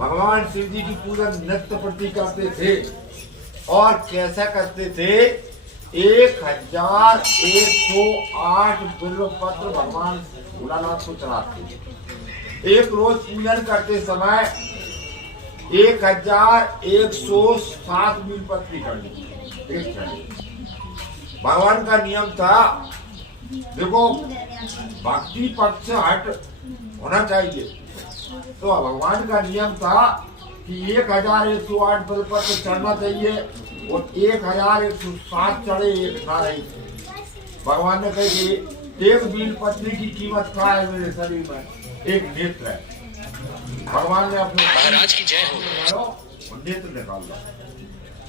भगवान शिव जी की पूजा नित्य प्रति करते थे और कैसा करते थे। 1108 बिल्व पत्र भगवान भोलानाथ को चढ़ाते। एक रोज पूजन करते समय 1107 बिल्व पत्री करनी। भगवान का नियम था, देखो भक्ति पक्ष हट होना चाहिए, तो भगवान का नियम था कि 1108 बिल्व पत्र चढ़ना चाहिए और 1107 चढ़े एक ना नहीं। भगवान ने कहा कि एक बिल्व पत्री की कीमत क्या है मेरे शरीर में, एक नेत्र है। भगवान ने अपने महाराज की जय हो। नेत्र निकालो,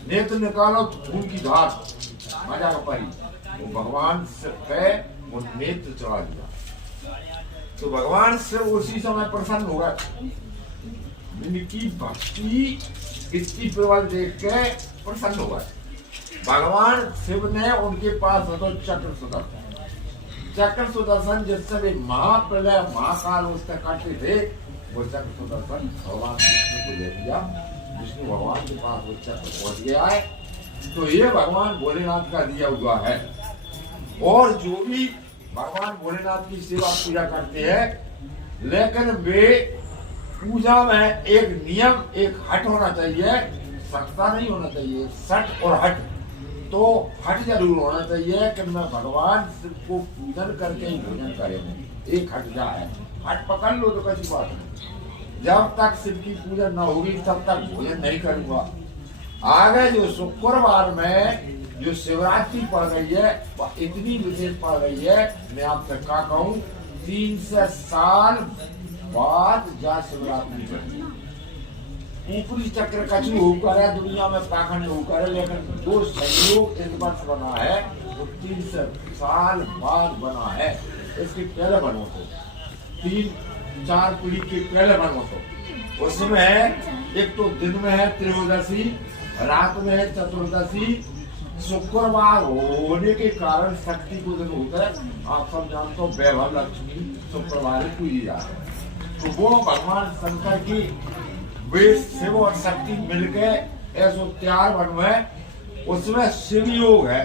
नेत्र निकालो, खून की धार मजा पाई। वो भगवान से कहे वो नेत्र चढ़ा दिया, तो भगवान से उसी समय प्रसन्न हुआ। इनकी भक्ति इसकी प्रबल देख के प्रसन्न हुआ। भगवान शिव ने उनके पास तो चक्र सुदर्शन जिस समय महाप्रलय महाकाल उसका काटते थे, वो चक्र सुदर्शन भगवान विष्णु को दे दिया। विष्णु भगवान के पास वो चक्र पहुंच गया है। तो ये भगवान भोलेनाथ का दिया हुआ है। और जो भी भगवान भोलेनाथ की सेवा पूजा करते हैं, लेकिन वे पूजा में एक नियम एक हट होना चाहिए, सटता नहीं होना चाहिए। सट और हट, तो हट जरूर होना चाहिए कि मैं भगवान शिव को पूजन करके ही भोजन करेंगे। एक हट जा है, हट पकड़ लो तो कैसी बात नहीं। जब तक शिव की पूजा न होगी तब तक भोजन नहीं करूंगा। आगे जो शुक्रवार में जो शिवरात्रि पड़ गई है वह इतनी विशेष पड़ गई है, मैं आपसे क्या कहूँ, 300 साल बाद जा शिवरात्रि पड़ी। ऊपरी चक्र कछु होकर है, दुनिया में पाखंड होकर है, लेकिन दो संयोग इस वर्ष बना है वो 300 साल बाद बना है। इसके पहले बनो तो 3-4 पीढ़ी के पहले बनो तो उसमें एक तो दिन में है त्रयोदशी, रात में है चतुर्दशी। शुक्रवार होने के कारण शक्ति को दिन होता है। आप सब जानते हो वैभव लक्ष्मी शुक्रवार पूजी जाती है। तो वो भगवान शंकर की वे शिव और शक्ति मिलके ऐसा त्यार बनवे, उसमें शिव योग है।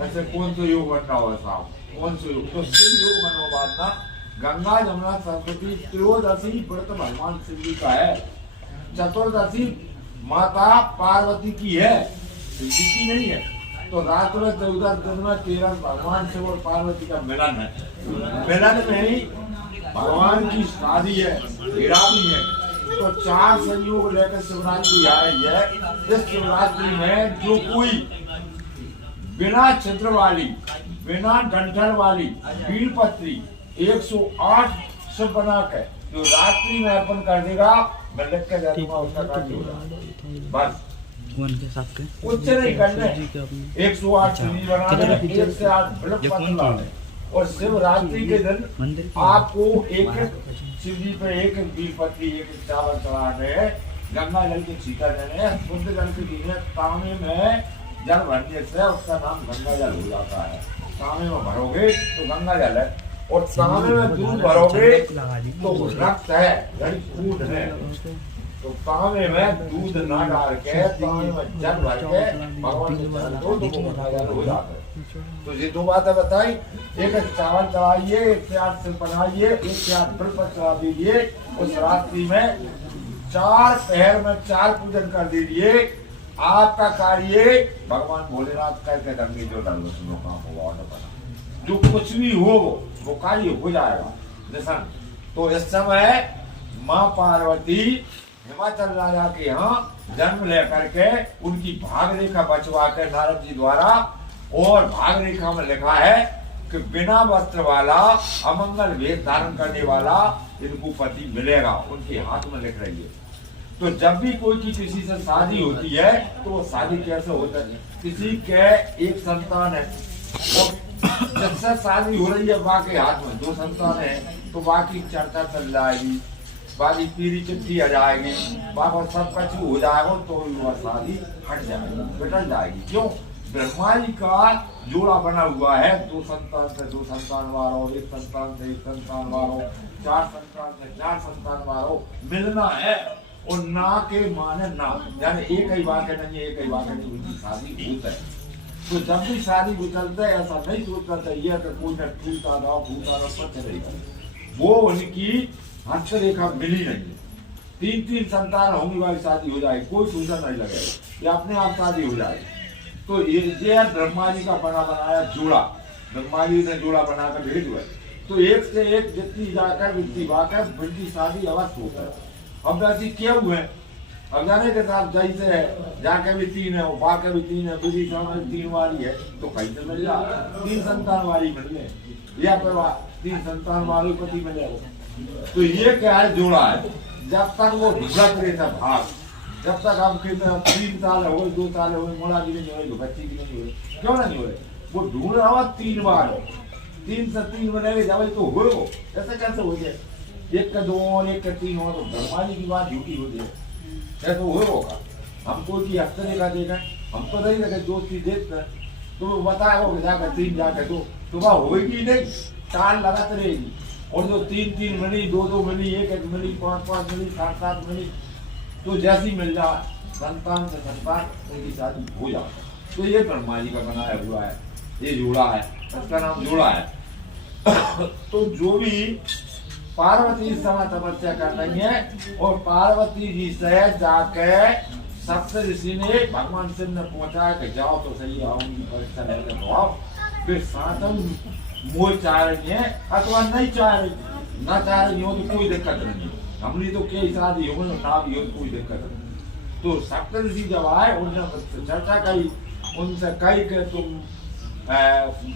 ऐसे कौन सा योग बन रहा हो साहब, कौन सा योग, तो शिव योग बनवा बाद ना गंगा जमुना सरस्वती त्रयोदशी व्रत भगवान शिव जी का है। चतुर्दशी माता पार्वती की है, शिव जी की नहीं है। तो रात में 14 दिन में 13 भगवान शिव और पार्वती का मिलन है। मिलन में ही भगवान की शादी है, हीरा भी है। तो 4 संयोग लेकर शिवरात्रि आई है। इस शिवरात्रि में जो कोई बिना छिद्र वाली, बिना डंठल वाली बीलपत्री 108 सब बना के जो रात्रि में अर्पण कर देगा, मैं लिख के जाऊंगा उसका कार्य होगा। बस कुछ नहीं करने, 108 सीढ़ी बनाने, 108 बिल्व पत्र लाने। और शिवरात्रि के दिन आपको एक शिव जी पे एक बीलपत्री, एक चावल चढ़ाने, गंगा जल के छींटा देने, शुद्ध जल के पीने। तांबे में जल भरने से उसका नाम गंगा जल हो जाता है। तांबे में भरोगे तो गंगा जल है, और तांबे में दूध भरोगे तो रक्त है, खून है। तो तांबे में दूध ना डाल के तांबे में जल भर के भगवान को चढ़ा दो तो वो गंगा जल हो जाता है। तो ये 2 बातें बताई, एक चावल चढ़ाइए, 108 से बनाइए, 108 बिल्व पत्र चढ़ा दीजिए। उस रात्रि में 4 पहर में 4 पूजन कर दीजिए। आपका कार्य भगवान भोलेनाथ करके देंगे, जो धर्म काम होगा बना, जो कुछ भी हो वो कार्य हो जाएगा निशान। तो इस समय माँ पार्वती हिमाचल राजा के यहाँ जन्म लेकर के उनकी भाग रेखा बचवा के नारद जी द्वारा, और भाग रेखा में लिखा है कि बिना वस्त्र वाला अमंगल वेश धारण करने वाला इनको पति मिलेगा, उनके हाथ में लिख रही है। तो जब भी कोई की किसी से शादी होती है तो वो शादी कैसे होता है, किसी के एक संतान है, जिससे शादी हो रही है बाकी हाथ में 2 संतान है, तो बाकी चर्चा चल जाएगी, बाकी पीरी चिट्ठी आ जाएगी, बाबा सब कुछ हो जाएगा, तो वह शादी हट जाएगी, बिटल जाएगी। क्यों? ब्रह्मा जी का जोड़ा बना हुआ है, 2 संतान से 2 संतान वालों, 1 संतान से 1 संतान वालों, 4 संतान से 4 संतान वालों मिलना है। और ना के माने ना, यानी एक ही वाक्य नहीं, एक ही वाक्य नहीं, उनकी शादी होता है। तो जब भी शादी उछलता है ऐसा नहीं सोचना चाहिए कि कोई न टूटा रहा पर चलेगा। वो उनकी हस्तरेखा मिली नहीं है। 3 संतान होंगी वाली शादी हो जाए, कोई सूचना नहीं लगेगा, ये अपने आप शादी हो जाए। तो ये ब्रह्मा जी का बना बनाया जोड़ा, ब्रह्मा जी ने जोड़ा बनाकर भेज हुआ। तो एक से एक जितनी जाकर जितनी वाकर उनकी शादी अवश्य होता है। अब वैसे क्यों हुए, अब जाने के साथ जैसे है जाके भी 3 है, बाके भी 3 है, दूसरी में 3 वाली है, तो कैसे मिल जा 3 संतान वाली मिले, या फिर 3 संतान वाली पति मिले। तो ये क्या है, जोड़ा है। जब तक वो भुगत रहे था भाग, जब तक हम कहते हैं 3 साल हो गए, 2 साल हो गए, मोड़ा की नहीं हो रही, बच्ची की नहीं हो रही, क्यों नहीं हो रही, वो ढूंढ रहा हुआ 3 बार, 3 से 3 बनेगे जब तो हो, ऐसे कैसे हो जाए, 1 का 2 और 1 का 3 हो, तो ब्रह्माजी की बात झूठी होती है, ऐसा होगा। हमको की हफ्ते का देखा, हम तो नहीं लगे, जो चीज देखते हैं तो बताया हो जाकर 3 जाकर तो सुबह होगी नहीं, 4 लगाते रहेगी। और जो 3 मिली, 2 मिली, 1 मिली, 5 मिली, 7 मिली, तो जैसी मिल जाए संतान से संतान उनकी शादी हो जाए। तो ये ब्रह्मा जी का बनाया हुआ है, ये जोड़ा है, इसका नाम जोड़ा है। तो जो भी पार्वती समय तपस्या कर रही है, और पार्वती जी से जाके सप्त ऋषि ने भगवान शिव ने पहुंचाया कि जाओ तो सही, आऊंगी परीक्षा लेने तो आओ। फिर सातम मोह चाह रही है अथवा नहीं चाह रही, ना चाह रही हो तो कोई दिक्कत नहीं, हमने तो क्या शादी हो ना भी हो तो कोई दिक्कत नहीं। तो सप्त ऋषि जब आए, उन्होंने चर्चा करी, उनसे कही कि तुम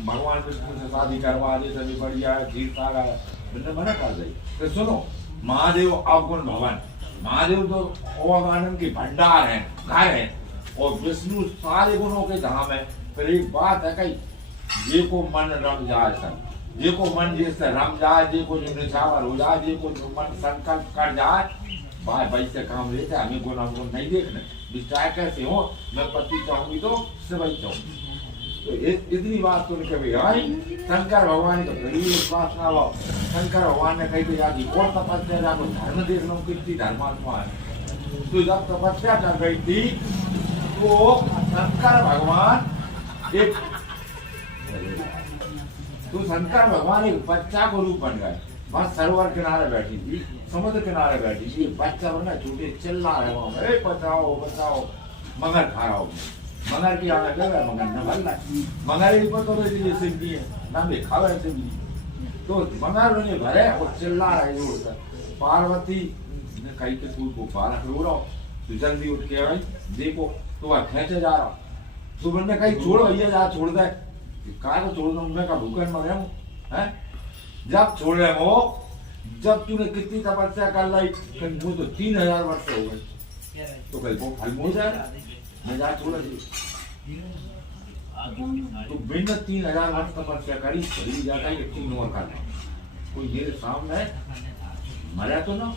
भगवान विष्णु से शादी करवा दे, सभी बढ़िया है, जीत सारा है, मैंने मना कर दी। तो सुनो, महादेव अवगुण भवन, महादेव तो आनंद के भंडार है, घर है, और विष्णु सारे गुणों के धाम है। फिर एक बात है कही, जे को मन रम जाए सब, जे को मन जैसे रम जाए, जे को जो निछावर हो जाए, जे को जो मन संकल्प कर जाए, भाई भाई से काम लेते, हमें गुण अवगुण नहीं देखने, विचार कैसे हो, मैं पति चाहूंगी तो सिवाई चाहूंगी। तो इतनी बात सुन के भाई शंकर भगवान का बड़ी विश्वास ना हो। शंकर भगवान ने कही तो जाती और तपस्या जाको धर्म देख लो कितनी धर्मात्मा है। तो जब तपस्या कर रही थी तो शंकर भगवान एक बच्चा को रूप बन गए। वहां सरोवर किनारे बैठी थी, समुद्र किनारे बैठी थी, बच्चा बना छोटे चिल्ला रहे वहां, बचाओ बचाओ, मगर खा रहा हूँ। मगर की आगे लगा, मगर न भर रहा, मगर ही पता नहीं ये सिद्धि है ना, मैं खा रहे थे। तो मगर उन्हें भरे और चिल्ला रहे हो। पार्वती ने कही के सूट को 12 रो रहा, तो जल्दी उठ के भाई देखो, तो वह खेचे जा रहा। तो मैंने कही छोड़ो भैया, जा छोड़ दे, कहा तो छोड़ दो, मैं का भूखन मरे हूँ है। जब छोड़ रहे हो, जब तूने कितनी तपस्या कर लाई, वो तो 3000 वर्ष हो गए, तो कहीं वो फल हो जाए, मैं जा छोड़ दी। तो बिना 3000 वर्ष तपस्या करी, शरीर जाता है 3 और करना, कोई मेरे सामने मरा तो ना,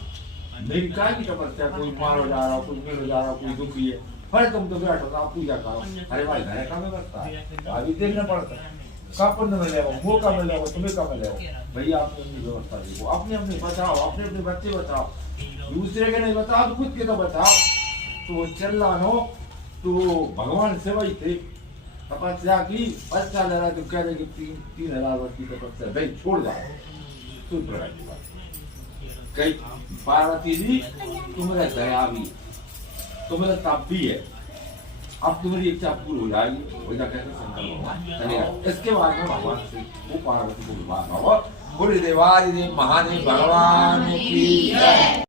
मेरी काय की तपस्या, कोई मारो जा रहा, कोई मेरे जा रहा, कोई दुखी है, अरे तुम तो बैठो तो आप पूजा करो, अरे भाई घर का में बसता है, अभी देखना पड़ता है, कब पुण्य मिलेगा, वो कब मिलेगा, तुम्हें कब मिलेगा, भैया आपने अपनी व्यवस्था देखो, अपने अपने बचाओ, अपने अपने बच्चे बचाओ, दूसरे के नहीं बचाओ तो खुद के तो बचाओ। तो वो चल रहा नो, तो भगवान से वही थे, तपस्या की, बच्चा ले रहा है तो कह रहे कि 3000 वर्ष की तपस्या, भाई छोड़ जाओ। सुन पड़ा की बात, कई पार्वती जी तुम्हारा दया भी, तुम्हारा तप भी है, अब तुम्हारी इच्छा पूरी हो जाएगी, हो जाकर शंकर भगवान चलेगा। इसके बाद में भगवान से वो पार्वती को विवाह हुआ। गुरुदेवादिदेव महादेव भगवान की